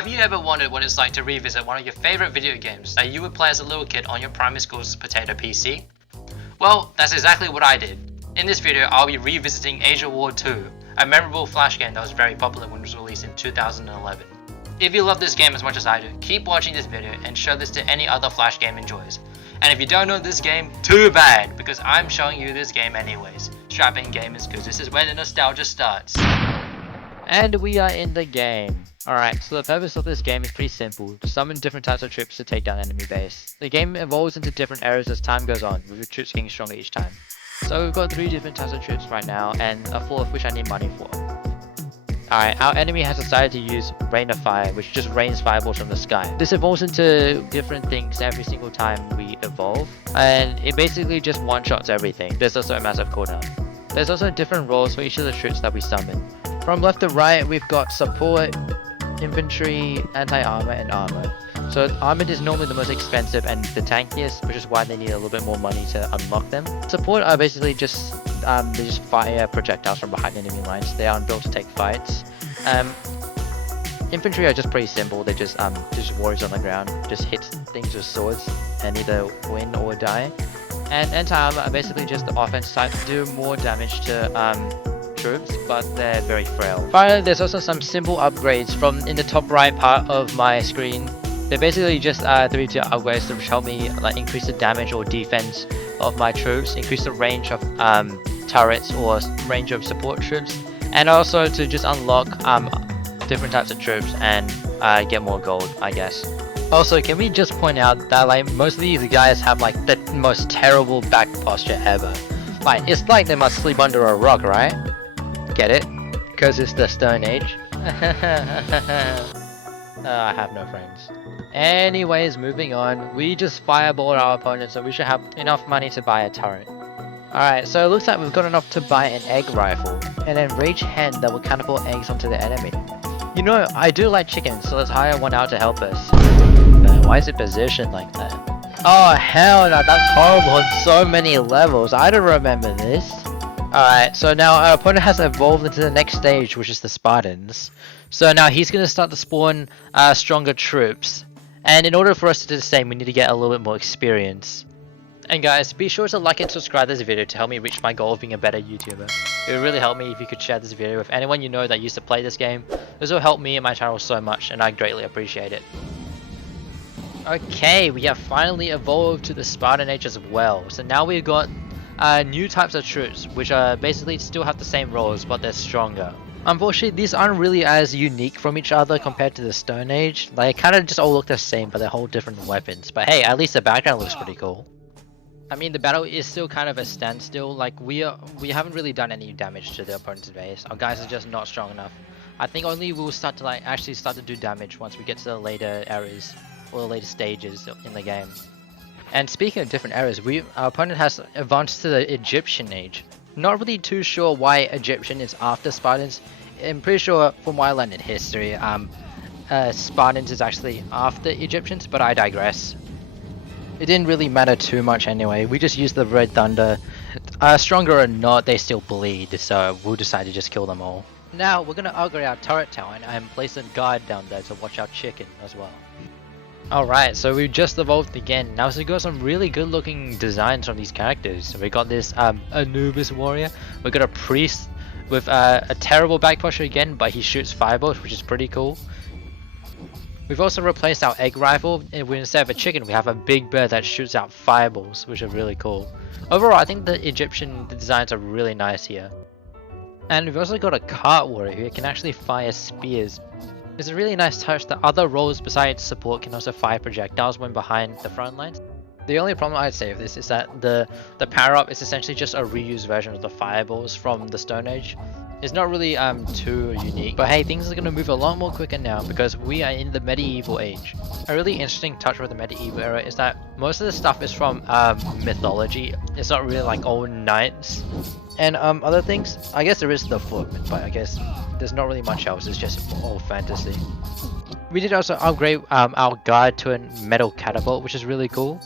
Have you ever wondered what it's like to revisit one of your favorite video games that you would play as a little kid on your primary school's potato PC? Well, that's exactly what I did. In this video, I'll be revisiting Age of War 2, a memorable Flash game that was very popular when it was released in 2011. If you love this game as much as I do, keep watching this video and show this to any other Flash game enjoyers. And if you don't know this game, too bad, because I'm showing you this game anyways. Strap in gamers, because this is where the nostalgia starts. And we are in the game. Alright, so the purpose of this game is pretty simple, to summon different types of troops to take down enemy base. The game evolves into different eras as time goes on, with the troops getting stronger each time. So we've got 3 different types of troops right now, and a 4th which I need money for. Alright, our enemy has decided to use Rain of Fire, which just rains fireballs from the sky. This evolves into different things every single time we evolve, and it basically just one-shots everything. There's also a massive cooldown. There's also different roles for each of the troops that we summon. From left to right, we've got support, infantry, anti-armor, and armor. So armored is normally the most expensive and the tankiest, which is why they need a little bit more money to unlock them. Support are basically just they just fire projectiles from behind enemy lines. They aren't built to take fights. Infantry are just pretty simple. They just warriors on the ground, just hit things with swords and either win or die. And anti-armor are basically just the offense type to do more damage to troops, but they're very frail. Finally, there's also some simple upgrades from in the top right part of my screen. They're basically just 3-tier upgrades which help me like increase the damage or defense of my troops, increase the range of turrets or range of support troops, and also to just unlock different types of troops and get more gold, I guess. Also, can we just point out that like most of these guys have like the most terrible back posture ever. Like it's like they must sleep under a rock, right? Get it? Because it's the Stone Age. I have no friends. Anyways, moving on. We just fireballed our opponent, so we should have enough money to buy a turret. Alright, so it looks like we've got enough to buy an egg rifle, and then rage hen that will catapult eggs onto the enemy. You know, I do like chickens, so let's hire one out to help us. Why is it positioned like that? Oh hell no, that's horrible on so many levels. I don't remember this. Alright, so now our opponent has evolved into the next stage, which is the Spartans. So now he's going to start to spawn stronger troops. And in order for us to do the same, we need to get a little bit more experience. And guys, be sure to like and subscribe to this video to help me reach my goal of being a better YouTuber. It would really help me if you could share this video with anyone you know that used to play this game. This will help me and my channel so much, and I greatly appreciate it. Okay, we have finally evolved to the Spartan Age as well. So now we've got new types of troops, which are basically still have the same roles, but they're stronger. Unfortunately, these aren't really as unique from each other compared to the Stone Age. Like, kind of just all look the same, but they're whole different weapons. But hey, at least the background looks pretty cool. I mean, the battle is still kind of a standstill. Like, we haven't really done any damage to the opponent's base. Our guys are just not strong enough. I think only we'll start to like actually start to do damage once we get to the later eras or the later stages in the game. And speaking of different eras, our opponent has advanced to the Egyptian Age. Not really too sure why Egyptian is after Spartans. I'm pretty sure from what I learned in history, Spartans is actually after Egyptians, but I digress. It didn't really matter too much anyway. We just used the Red Thunder. Stronger or not, they still bleed, so we'll decide to just kill them all. Now we're gonna upgrade our turret tower and place a guard down there to watch our chicken as well. Alright, so we just evolved again. Now we got some really good looking designs from these characters. So we got this Anubis warrior. We got a priest with a terrible back posture again, but he shoots fireballs, which is pretty cool. We've also replaced our egg rifle, and instead of a chicken we have a big bird that shoots out fireballs, which are really cool. Overall, I think the Egyptian designs are really nice here. And we've also got a cart warrior who can actually fire spears. It's a really nice touch that other roles besides support can also fire projectiles when behind the front lines. The only problem I'd say with this is that the power-up is essentially just a reused version of the fireballs from the Stone Age. It's not really too unique, but hey, things are going to move a lot more quicker now because we are in the medieval age. A really interesting touch with the medieval era is that most of the stuff is from mythology. It's not really like old knights and other things. I guess there is the foot, but I guess there's not really much else. It's just all fantasy. We did also upgrade our guard to a metal catapult, which is really cool.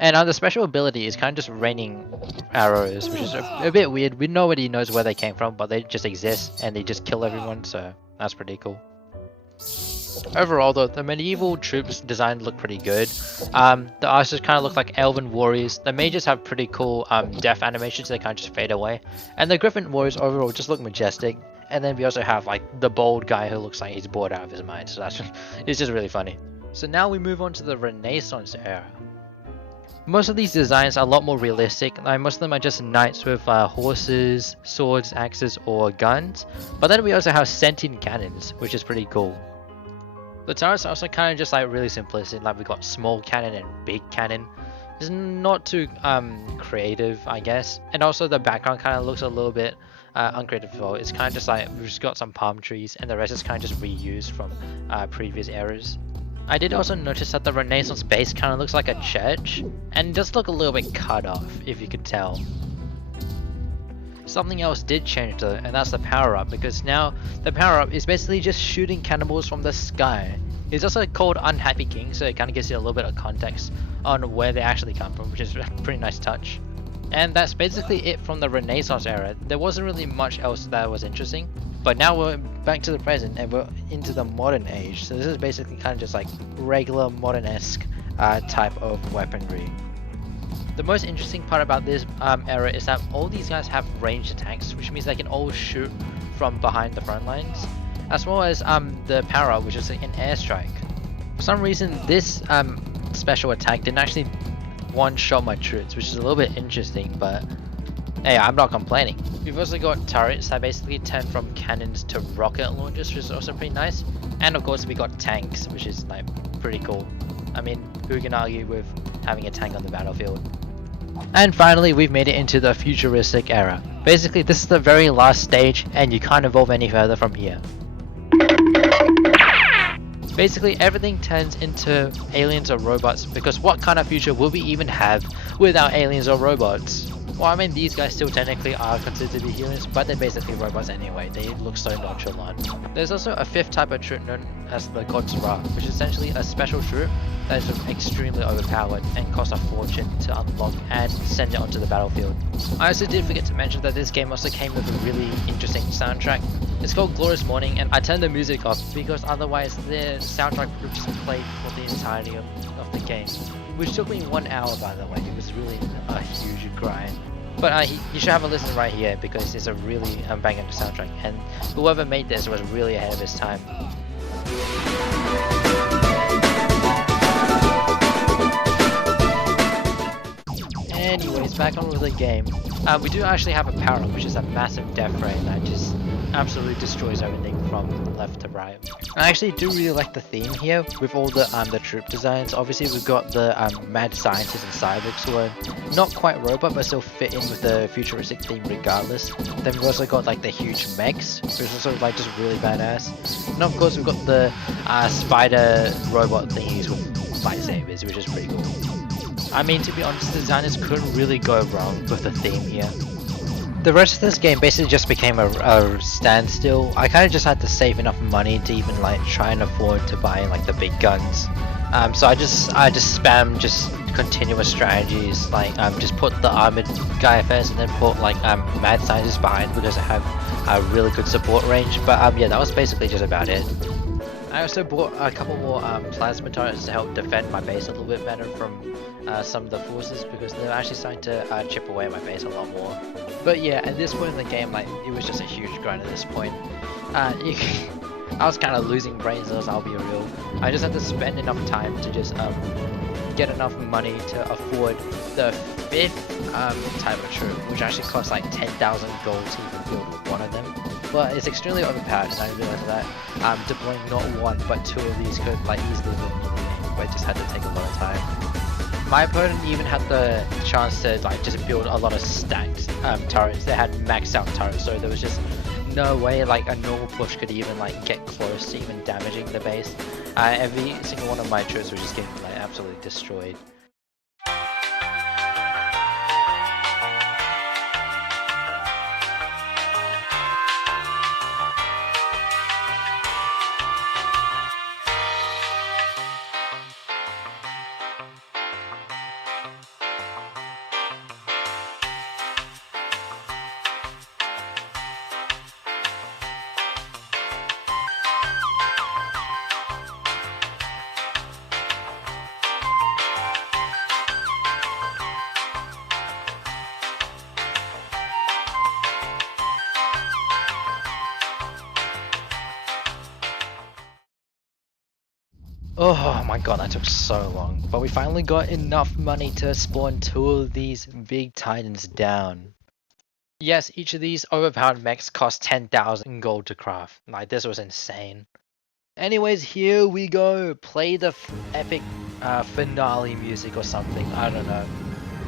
And the special ability is kind of just raining arrows, which is a bit weird. Nobody knows where they came from, but they just exist and they just kill everyone, so that's pretty cool. Overall though, the medieval troops design look pretty good. The archers kind of look like elven warriors. The mages have pretty cool death animations, they kind of just fade away. And the griffin warriors overall just look majestic. And then we also have like the bold guy who looks like he's bored out of his mind, so that's just, it's just really funny. So now we move on to the Renaissance era. Most of these designs are a lot more realistic. Like most of them are just knights with horses, swords, axes, or guns. But then we also have sentient cannons, which is pretty cool. The turrets are also kind of just like really simplistic. Like we got small cannon and big cannon. It's not too creative, I guess. And also the background kind of looks a little bit uncreative as well. It's kind of just like we've just got some palm trees, and the rest is kind of just reused from previous eras. I did also notice that the Renaissance base kind of looks like a church, and it does look a little bit cut off, if you could tell. Something else did change though, and that's the power-up, because now the power-up is basically just shooting cannonballs from the sky. It's also called Unhappy King, so it kind of gives you a little bit of context on where they actually come from, which is a pretty nice touch. And that's basically it from the Renaissance era. There wasn't really much else that was interesting. But now we're back to the present and we're into the modern age. So this is basically kind of just like regular modern-esque type of weaponry. The most interesting part about this era is that all these guys have ranged attacks, which means they can all shoot from behind the front lines, as well as the power-up, which is an airstrike. For some reason, this special attack didn't actually one-shot my troops, which is a little bit interesting, but hey, I'm not complaining. We've also got turrets that basically turn from cannons to rocket launchers, which is also pretty nice. And of course we got tanks, which is like pretty cool. I mean, who can argue with having a tank on the battlefield? And finally, we've made it into the futuristic era. Basically, this is the very last stage, and you can't evolve any further from here. Basically, everything turns into aliens or robots, because what kind of future will we even have without aliens or robots? Well, I mean, these guys still technically are considered to be humans, but they're basically robots anyway. They look so nonchalant. There's also a fifth type of troop known as the God's Wrath, which is essentially a special troop that is extremely overpowered and costs a fortune to unlock and send it onto the battlefield. I also did forget to mention that this game also came with a really interesting soundtrack. It's called Glorious Morning, and I turned the music off because otherwise the soundtrack would just play for the entirety of the game. Which took me 1 hour, by the way. It was really a huge grind. But you should have a listen right here because it's a really banging soundtrack, and whoever made this was really ahead of his time. Anyways, back on with the game. We do actually have a power up, which is a massive death ray that just absolutely destroys everything from left to right. I actually do really like the theme here with all the troop designs. Obviously we've got the mad scientists and cyborgs who are not quite robot but still fit in with the futuristic theme regardless. Then we've also got like the huge mechs, which is also like just really badass. And of course we've got the spider robot thingies with lightsabers, which is pretty cool. I mean, to be honest, the designers couldn't really go wrong with the theme here. The rest of this game basically just became a standstill. I kind of just had to save enough money to even like try and afford to buy like the big guns. So I just spam just continuous strategies, like just put the armored guy first and then put like mad scientists behind because I have a really good support range. But yeah, that was basically just about it. I also bought a couple more plasma turrets to help defend my base a little bit better from some of the forces because they're actually starting to chip away at my base a lot more. But yeah, at this point in the game, like it was just a huge grind at this point. I was kind of losing brain cells, I'll be real. I just had to spend enough time to just get enough money to afford the fifth type of troop, which actually costs like 10,000 gold to even build one of them. But it's extremely overpowered, and I realized that deploying not one but two of these could like easily win me the game, but it just had to take a lot of time. My opponent even had the chance to like just build a lot of stacked turrets. They had maxed out turrets, so there was just no way like a normal push could even like get close to even damaging the base. Every single one of my troops was just getting like absolutely destroyed. Oh my god, that took so long. But we finally got enough money to spawn 2 of these big titans down. Yes, each of these overpowered mechs cost 10,000 gold to craft. Like, this was insane. Anyways, here we go. Play the epic finale music or something. I don't know.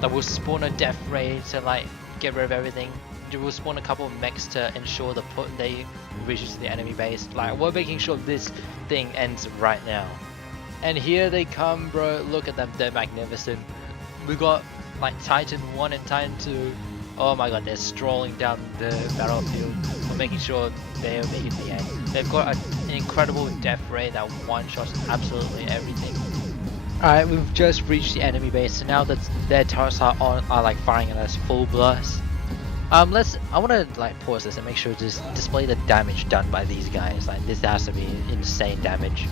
That will spawn a death ray to like get rid of everything. You will spawn a couple of mechs to ensure they reach the enemy base. Like, we're making sure this thing ends right now. And here they come, bro. Look at them. They're magnificent. We got like Titan 1 and Titan 2. Oh my god, they're strolling down the battlefield. We're making sure they're making the end. They've got an incredible death ray that one-shots absolutely everything. Alright, we've just reached the enemy base, so now that their turrets are like firing at us full blast. I wanna like pause this and make sure to display the damage done by these guys. Like, this has to be insane damage.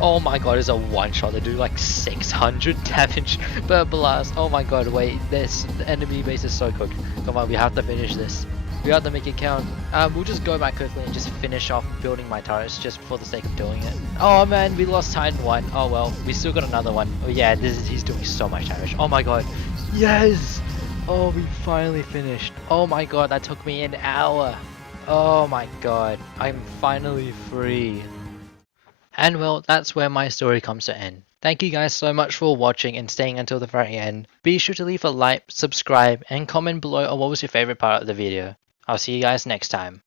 Oh my god, it's a one shot. They do like 600 damage per blast. Oh my god, wait, the enemy base is so cooked. Come on, we have to finish this. We have to make it count. We'll just go back quickly and just finish off building my turrets just for the sake of doing it. Oh man, we lost Titan 1. Oh well, we still got another one. Oh yeah, he's doing so much damage. Oh my god. Yes! Oh, we finally finished. Oh my god, that took me an hour. Oh my god, I'm finally free. And well, that's where my story comes to end. Thank you guys so much for watching and staying until the very end. Be sure to leave a like, subscribe, and comment below on what was your favorite part of the video. I'll see you guys next time.